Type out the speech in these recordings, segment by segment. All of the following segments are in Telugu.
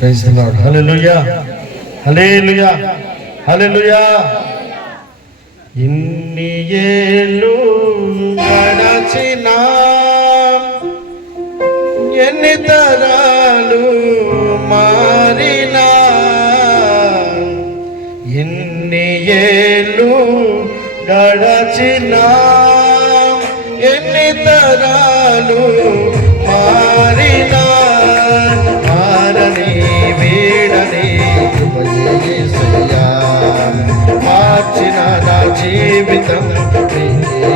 Praise the lord. Hallelujah, hallelujah, hallelujah. ఇన్ని ఏళ్ళు గడచినా, ఎన్ని తరాలు మారినా, ఎన్ని ఏళ్ళు గడచినా, ఎన్ని తరాలు మారినా, మారని వీడని యేసయ్యా, మార్చిన నా జీవితం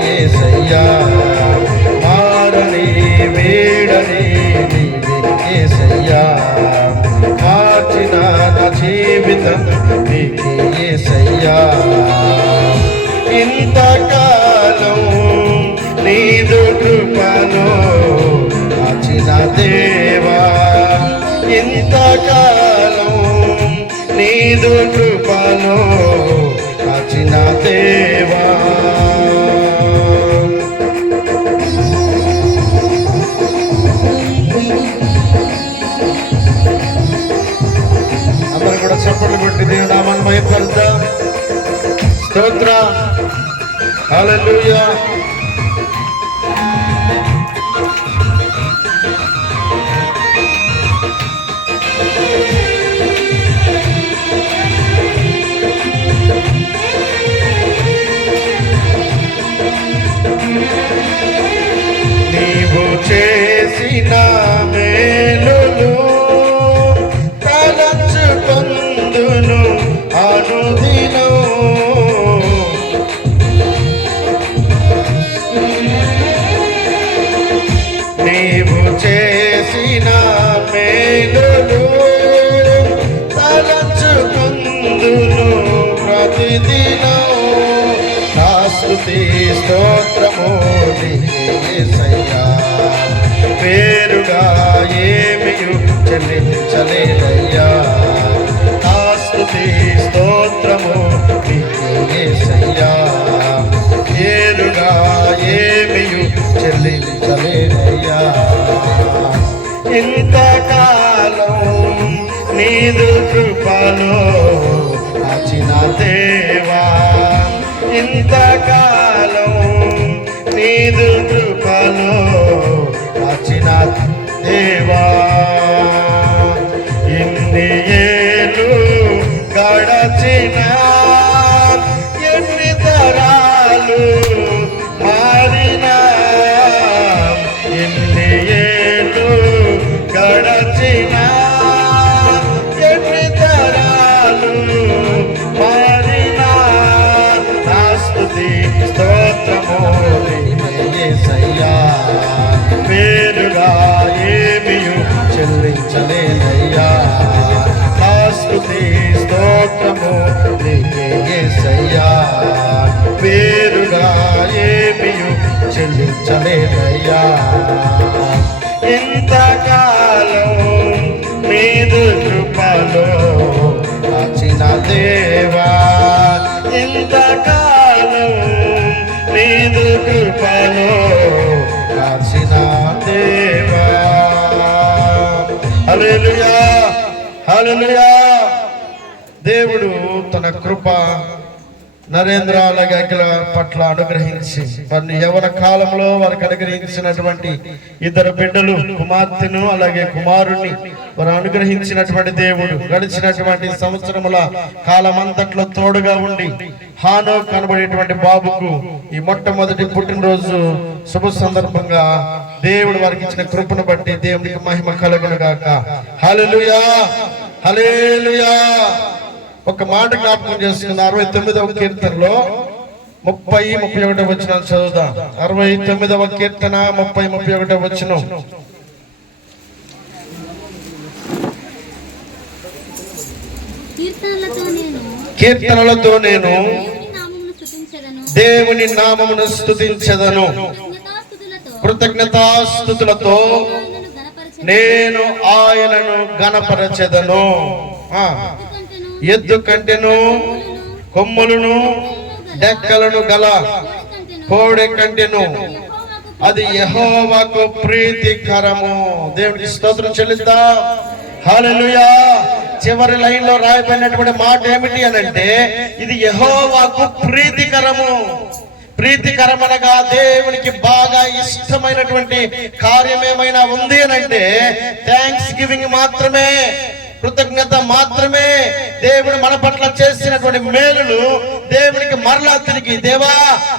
యేసయ్యా, మారని వీడని యేసయ్యా, మార్చిన నా జీవితం యేసయ్యా. ఇంతకాలం నీదు కృపను కాచిన దేవా, ఇంతకాలం నీదు కృపను కాచిన దేవా. అందరూ కూడా చప్పట్లు కొట్టి దేవుని నామాన్ని మహిమపరుద్దాం. స్తోత్ర, హల్లెలూయా. నీవు చేసిన మేలులు తలచుకొందును అనుదినం, నీవు చేసిన మేలులు తలచుకొందును ప్రతిదినం. నా స్తుతి స్తోత్రము యేసయ్యా, పేరుగా ఏమియు చెల్లించలేదయ్యా. నా స్తుతి స్తోత్రము యేసయ్యా, పేరుగా ఏమియు చెల్లించలేదయ్యా. ఇంతకాలం నీదు కృపలో కాచిన దేవా, ఇంతకాలం నీదు కృపలో కాచిన దేవా. ఇన్ని ఏళ్ళు గడచిన, ఎన్ని తరాలు మారినా, ఎన్ని ఏళ్ళు గడచిన, ఎన్ని తరాలు మారినా, నా స్తుతి స్తోత్రము యేసయ్యా, పేరుగా ఏమియు చెల్లించలేదయ్యా. నా స్తుతి స్తోత్రము యేసయ్యా, పేరుగా ఏమియు చెల్లించలేదయ్యా. ఇంతకాలం నీదు కృపలో కాచిన దేవా, ఇంతకాలం నీదు కృపలో కాచిన దేవా. హల్లెలూయా, హల్లెలూయా. దేవుడు తన కృప నరేంద్ర అలాగే అఖిల పట్ల అనుగ్రహించి వారిని యవ్వన కాలంలో వారికి అనుగ్రహించినటువంటి ఇద్దరు బిడ్డలు, కుమార్తెను అలాగే కుమారుణ్ణి వారు అనుగ్రహించినటువంటి దేవుడు గడిచినటువంటి సంవత్సరముల కాలమంతట్లో తోడుగా ఉండి హానో కనబడేటువంటి బాబుకు ఈ మొట్టమొదటి పుట్టినరోజు శుభ సందర్భంగా దేవుడు వారికి ఇచ్చిన కృపను బట్టి దేవునికి మహిమ కలుగును గాక. హల్లెలూయా, హల్లెలూయా. ఒక మాట జ్ఞాపకం చేసుకున్న 69వ కీర్తనలో 30, 31 వచనాలు చదువుదాం. 69వ కీర్తన 30, 31 వచనం. కీర్తనలతో నేను దేవుని నామమును స్తుతించెదను, కృతజ్ఞతాస్తుతులతో నేను ఆయనను గణపరచెదను. ఎద్దు కంటెను కొమ్ములను డెక్కలను గల కోడె కంటెను అది యెహోవాకు ప్రీతికరము. దేవునికి స్తోత్రం చెల్లిద్దాం. హల్లెలూయా. చివరి లైన్ లో రాయబడినటువంటి మాట ఏమిటి అని అంటే, ఇది యెహోవాకు ప్రీతికరము. ప్రీతికరమనగా దేవునికి బాగా ఇష్టమైనటువంటి కార్యం ఏమైనా ఉంది అని అంటే థ్యాంక్స్ గివింగ్ మాత్రమే, కృతజ్ఞత మాత్రమే. దేవుడు మన పట్ల చేసినటువంటి మేలులు దేవునికి మరలా తిరిగి, దేవా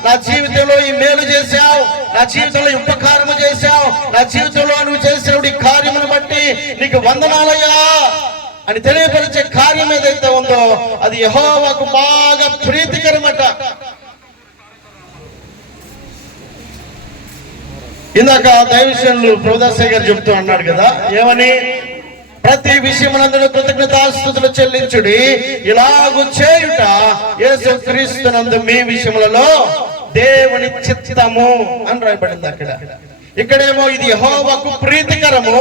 నా జీవితంలో ఈ మేలు చేశావు, నా జీవితంలో ఉపకారము చేశావు, నా జీవితంలో నువ్వు చేసిన ఈ కార్యమును బట్టి నీకు వందనాలయ్యా అని తెలియపరిచే కార్యం ఏదైతే ఉందో అది యెహోవాకు బాగా ప్రీతికరమట. ఇందాక దైవజనులు ప్రభుదాసయ్య గారు చెప్తూ అన్నాడు కదా, ఏమని? ప్రతి విషయమునందు కృతజ్ఞతాస్తుతులు చెల్లించుడి, ఇలాగు చేయుట యేసుక్రీస్తునందు మీ విషయములలో దేవుని చిత్తము అని రాయబడింది. ఇక్కడేమో ఇది యెహోవాకు ప్రీతికరము,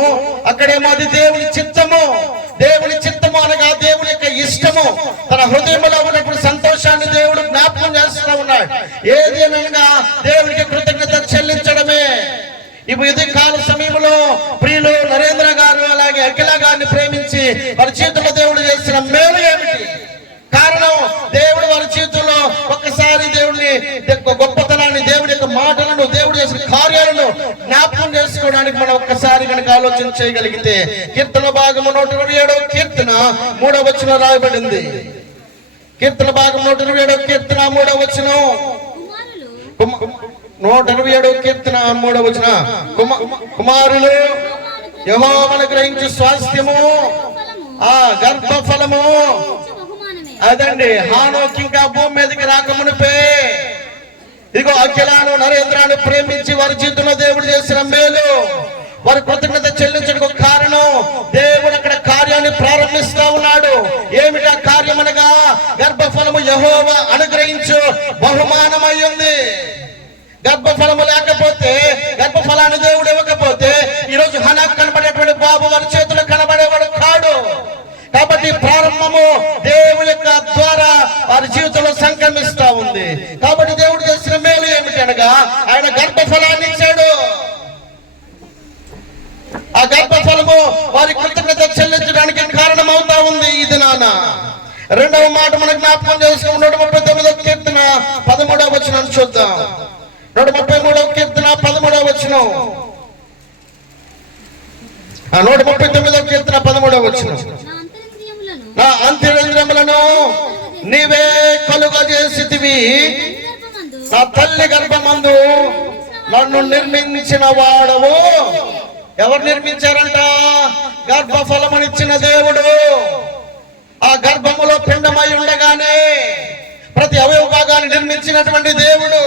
అక్కడేమో అది దేవుని చిత్తము. దేవుని చిత్తము అనగా దేవుని యొక్క ఇష్టము, తన హృదయంలో ఉన్నటువంటి సంతోషాన్ని దేవుడు జ్ఞాపకం చేస్తూ ఉన్నాడు. ఏది అనగా దేవునికి కృతజ్ఞత చెల్లించడమే. ఇప్పుడు ఇది కాల సమయంలో ప్రియులు నరేంద్ర గారు అలాగే అఖిల గారిని ప్రేమించి వారి జీవితంలో దేవుడు చేసిన మేలు ఏమిటి? కారణం, దేవుడు వారి జీవితంలో ఒక్కసారి దేవుడిని గొప్పతనాన్ని, దేవుడి యొక్క మాటలను, దేవుడు చేసిన కార్యాలను జ్ఞాపకం చేసుకోవడానికి మనం ఒక్కసారి కనుక ఆలోచన చేయగలిగితే, కీర్తన భాగము 127వ కీర్తన 3వ వచనం రాయబడింది. కీర్తన భాగం 127వ కీర్తన 3వ వచనం, 127వ కీర్తన 3వ వచనం, కుమారులు యెహోవాను గ్రహించు స్వాస్థ్యము, ఆ గర్భఫలము. అదండి, హానోకు ఇంకా భూమి మీదకి రాకమునిపే ఇదిగో అఖిలాను నరేంద్రాన్ని ప్రేమించి వారి జీవితంలో దేవుడు చేసిన మేలు, వారి కృతజ్ఞత చెల్లించడానికి కారణం, దేవుడు అక్కడ కార్యాన్ని ప్రారంభిస్తా ఉన్నాడు. ఏమిటా కార్యం అనగా, గర్భఫలము యెహోవా అనుగ్రహించు బహుమానమై ఉంది. గర్భఫలము లేకపోతే, గర్భఫలాన్ని దేవుడు ఇవ్వకపోతే ఈరోజు హనాకు కనబడేటువంటి బాబు వారి చేతులు కనబడేవాడు కాడు. కాబట్టి ప్రారంభము దేవుని యొక్క ద్వారా వారి జీవితంలో సంక్రమిస్తా ఉంది. కాబట్టి దేవుడు చేసిన మేలు ఏమిటి అనగా, ఆయన గర్భఫలాన్ని ఇచ్చాడు. ఆ గర్భఫలము వారి కృతజ్ఞత చెల్లించడానికి కారణం అవుతా ఉంది ఈ దినాన. రెండవ మాట మనకు జ్ఞాపకం చేసుకుని 139వ కీర్తన 13వ వచనం చూద్దాం. 133వ కీర్తన 13వ వచనం, 139వ కీర్తన 13వ వచనం. నా అంతరింద్రియములను నీవే కలుగజేసితివి, నా తల్లి గర్భమందు నన్ను నిర్మించిన వాడవు. ఎవరు నిర్మించారంట? గర్భఫలమునిచ్చిన దేవుడు. ఆ గర్భములో పిండమై ఉండగానే ప్రతి అవయవ భాగాన్ని నిర్మించినటువంటి దేవుడు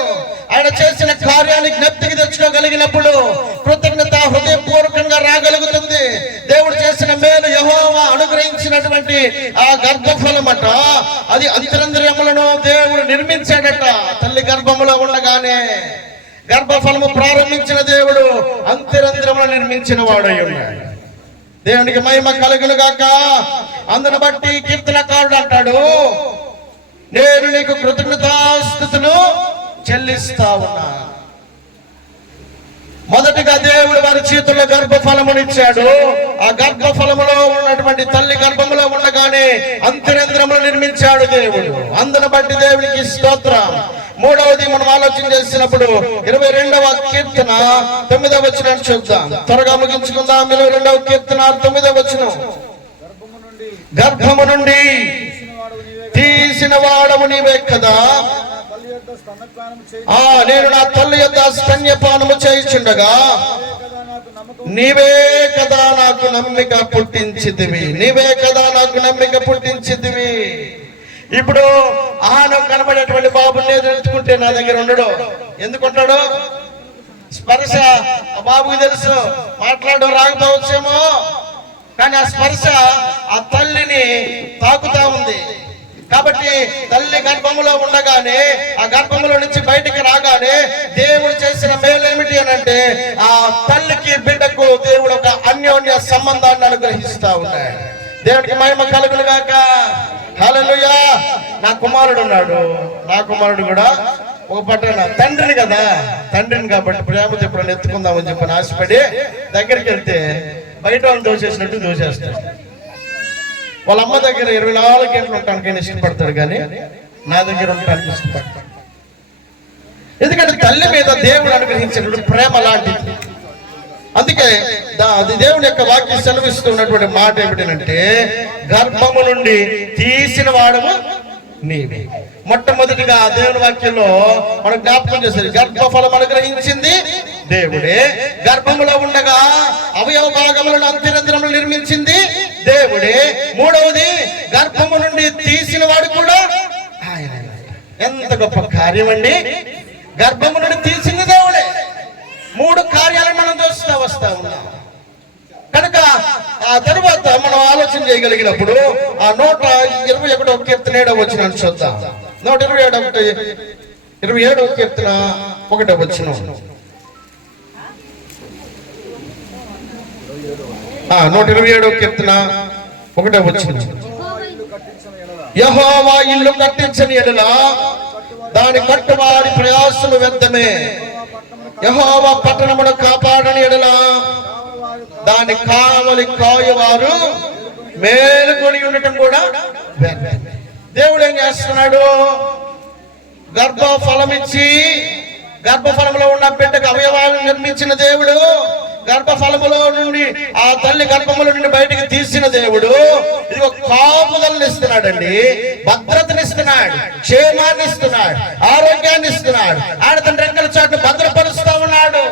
ఆయన చేసిన కార్యాన్ని జ్ఞప్తికి తెచ్చుకోగలిగినప్పుడు కృతజ్ఞత హృదయపూర్వకంగా రాగలుగుతుంది. దేవుడు చేసిన మేలు, యెహోవా అనుగ్రహించినటువంటి ఆ గర్భఫలమట, అది అంతరింద్రియములను దేవుడు నిర్మించాడట. తల్లి గర్భములో ఉండగానే గర్భఫలము ప్రారంభించిన దేవుడు అంతరింద్రియములను నిర్మించిన వాడై ఉన్నాడు. దేవునికి మహిమ కలుగును గాక. అందును బట్టి కీర్తనకారుడు అంటాడు, నేను నీకు కృతజ్ఞతాస్తుతులు చెల్లిస్తా ఉన్నా. మొదటిగా దేవుడు వారి చేతుల్లో గర్భఫలమునిచ్చాడు. ఆ గర్భఫలములో ఉన్నటువంటి తల్లి గర్భములో ఉండగానే అంతరింద్రములు నిర్మించాడు దేవుడు. అందును బట్టి దేవునికి స్తోత్రం. మూడవది మనం ఆలోచన చేసినప్పుడు 22వ కీర్తన 9వ వచనం చూద్దాం. త్వరగా ముగించుకుందాం. 22వ కీర్తన 9వ వచనం, గర్భము నుండి తీసిన వాడవు నీవే కదా, నేను నా తల్లి యొద్ద స్తన్యపానము చేయుచుండగా నీవే కదా నాకు నమ్మిక పుట్టించితివి, నీవే కదా నాకు నమ్మిక పుట్టించితివి. ఇప్పుడు ఆహారం కనబడేటువంటి బాబుని ఎదుర్కొంటే నా దగ్గర ఉండడు. ఎందుకుంటాడు? స్పర్శ ఆ బాబుకి తెలుసు, మాట్లాడడం రాకపోవచ్చేమో, కానీ ఆ స్పర్శ ఆ తల్లిని తాకుతా ఉంది. కాబట్టి తల్లి గర్భములో ఉండగానే, ఆ గర్భములో నుంచి బయటికి రాగానే దేవుడు చేసిన మేలు ఏమిటి అని అంటే, ఆ తల్లికి బిడ్డకు దేవుడు ఒక అన్యోన్య సంబంధాన్ని అనుగ్రహిస్తా ఉన్నాడు. దేవుడికి మహిమ కలుగును గాక. హల్లెలూయా. నా కుమారుడు ఉన్నాడు. నా కుమారుడు కూడా ఒక పట్టణ తండ్రిని కదా, తండ్రిని కాబట్టి ప్రేమతో ఎప్పుడైనా ఎత్తుకుందామని చెప్పని ఆశపడి దగ్గరికి వెళ్తే బయట వాళ్ళు దోచేసినట్టు దోచేస్తాడు. వాళ్ళ అమ్మ దగ్గర 24 గంటలు ఉండటానికి ఇష్టపడతాడు, కానీ నా దగ్గర ఉండటానికి ఇష్టపడతాడు. ఎందుకంటే తల్లి మీద దేవుడు అనుగ్రహించినటువంటి ప్రేమ లాంటిది. అందుకే అది దేవుని యొక్క వాక్యం సెలవిస్తున్నటువంటి మాట ఏమిటంటే, గర్భము నుండి తీసిన వాడము నీవే. మొట్టమొదటిగా దేవుని వాక్యంలో మనం జ్ఞాపకం చేసేది, గర్భఫలం అనుగ్రహించింది దేవుడే. గర్భములో ఉండగా అవయవ భాగములను అంత్యరంధ్రములు నిర్మించింది దేవుడే. మూడవది, గర్భము నుండి తీసిన వాడు కూడా ఆయన. ఎంత గొప్ప కార్యం అండి! గర్భము నుండి తీసింది దేవుడే. 3 కార్యాలను మనం చూస్తా వస్తా ఉన్నాం. కనుక ఆ తరువాత మనం ఆలోచన చేయగలిగినప్పుడు ఆ 121వ కీర్తన 7వ వచనం చూద్దాం. 127వ కీర్తన 1వ వచనం. 127వ కీర్తన 1వ వచనం. యెహోవా ఇల్లు కట్టించని యెడల దాని కట్టువారి ప్రయాసలు వ్యర్థమే. యెహోవా పట్టణమును కాపాడని యెడల దాని కావలి కాయవారు మేలుకొని ఉండటం కూడా వ్యర్థమే. దేవుడు ఏం చేస్తున్నాడు? గర్భఫలం ఇచ్చి గర్భఫలంలో ఉన్న బిడ్డకు అవయవాలను నిర్మించిన దేవుడు, గర్భఫలములో నుండి ఆ తల్లి గర్భముల నుండి బయటికి తీసిన దేవుడు ఇది ఒక కాపుదలను ఇస్తున్నాడండి. భద్రతని ఇస్తున్నాడు, క్షేమాన్ని ఇస్తున్నాడు, ఆరోగ్యాన్ని ఇస్తున్నాడు. ఆయన తన రెక్కల చాటును భద్రపరుస్తా ఉన్నాడు.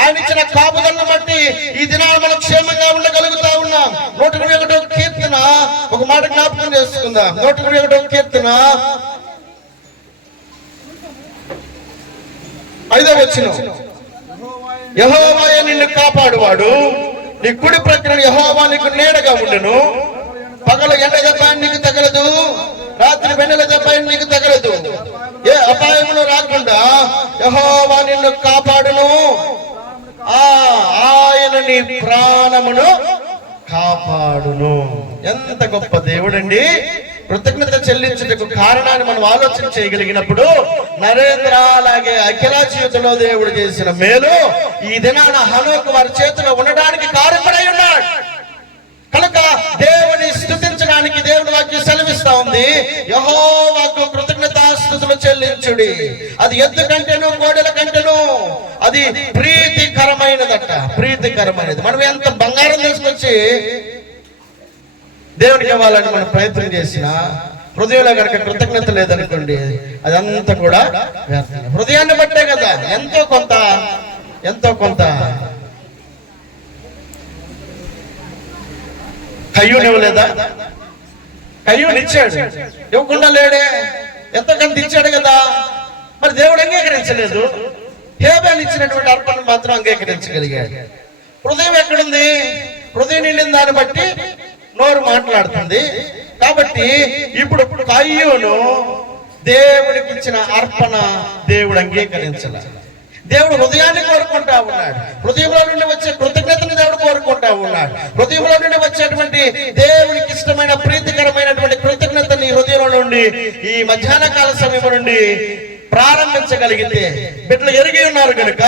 ఆయన ఇచ్చిన కాపుదలను బట్టి ఈ దినాలు మనం క్షేమంగా ఉండగలుగుతా ఉన్నాం. 121వ కీర్తన ఒక మాట జ్ఞాపకం చేసుకుందాం. 121వ కీర్తన 5వ వచనం. యెహోవాయే నిన్ను కాపాడువాడు, నీ కుడి ప్రక్కన యెహోవా నీకు నీడగా ఉండును. పగలు ఎండ దెబ్బ నీకు తగలదు, రాత్రి వెన్నెల దెబ్బ నీకు తగలదు. ఏ అపాయమును రాకుండా యెహోవా నిన్ను కాపాడును. ఆయన నీ ప్రాణమును కాపాడును. ఎంత గొప్ప దేవుడండి! కృతజ్ఞత చెల్లించుటకు కారణాన్ని మనం ఆలోచన చేయగలిగినప్పుడు నరేంద్ర అలాగే అఖిల జీవితంలో దేవుడు చేసిన మేలు ఈ దినాన హనోకు వారి చేతిలో ఉండడానికి కారణమై ఉన్నాడు. కనుక దేవుని స్తుతించడానికి దేవుడి వాక్యం సెలవిస్తా ఉంది, యెహోవాకు కృతజ్ఞతాస్తుతులు చెల్లించుడి. అది ఎద్దు కంటేను కోడెల కంటేను అది ప్రీతికరమైనదట. ప్రీతికరమైనది. మనం ఎంత బంగారం తీసుకొచ్చి దేవునికి ఇవ్వాలని మనం ప్రయత్నం చేసిన హృదయంలో కనుక కృతజ్ఞత లేదనుకోండి, అదంతా కూడా హృదయాన్ని బట్టే కదా ఎంతో కొంత కయ్యూని ఇవ్వలేదా? కయ్యూని ఇచ్చాడు, ఇవ్వకుండా లేడే, ఎంతో కొంత ఇచ్చాడు కదా. మరి దేవుడు అంగీకరించలేదు. హేబేలు ఇచ్చినటువంటి అర్పణ మాత్రం అంగీకరించగలిగాడు. హృదయం ఎక్కడుంది? హృదయం నిండిన దాన్ని బట్టి నోరు మాట్లాడుతుంది. కాబట్టి ఇప్పుడు కయ్యూను దేవుడికి ఇచ్చిన అర్పణ దేవుడు అంగీకరించాలి. దేవుడు హృదయాన్ని కోరుకుంటా ఉన్నాడు. హృదయంలో నుండి వచ్చే కృతజ్ఞతని దేవుడు కోరుకుంటా ఉన్నాడు. హృదయంలో నుండి వచ్చేటువంటి దేవుడికి ఇష్టమైన ప్రీతికరమైనటువంటి కృతజ్ఞతని హృదయంలో నుండి ఈ మధ్యాహ్న కాల సమయం నుండి ప్రారంభించగలిగితే బిడ్డలు ఎరిగి ఉన్నారు కనుక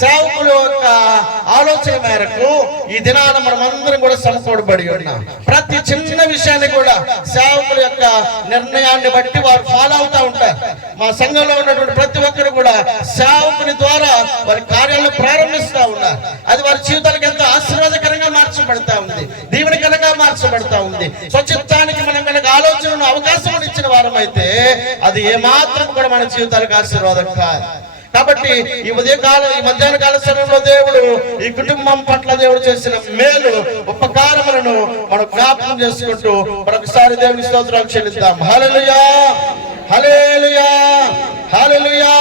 సేవకుల యొక్క ఆలోచన మేరకు ఈ దినాన మనం అందరం కూడా సమకూడబడి ఉన్నాం. ప్రతి చిన్న విషయాన్ని కూడా సేవకుల యొక్క నిర్ణయాన్ని బట్టి వారు ఫాలో అవుతా ఉంటారు. మా సంఘంలో ఉన్నటువంటి ప్రతి ఒక్కరు కూడా సేవకుని ద్వారా వారి కార్యాలను ప్రారంభిస్తా ఉన్నారు. అది వారి జీవితాలకు ఎంతో ఆశీర్వాదకరంగా మార్చబడతా ఉంది, దీవెనకరంగా మార్చబడతా ఉంది. స్వచ్ఛతానికి మనం కనుక ఆలోచనను అవకాశం ఇచ్చిన వారం అయితే అది ఏమాత్రం కూడా మన జీవితాలకు ఆశీర్వాదం కాదు. కాబట్టి ఈ మధ్యాహ్న కాల సమయంలో దేవుడు ఈ కుటుంబం పట్ల దేవుడు చేసిన మేలు ఉపకారములను మనం జ్ఞాపకం చేసుకుంటూ మరొకసారి దేవుని స్తోత్రాలు చెల్లిద్దాం. హల్లెలూయా, హల్లెలూయా, హల్లెలూయా.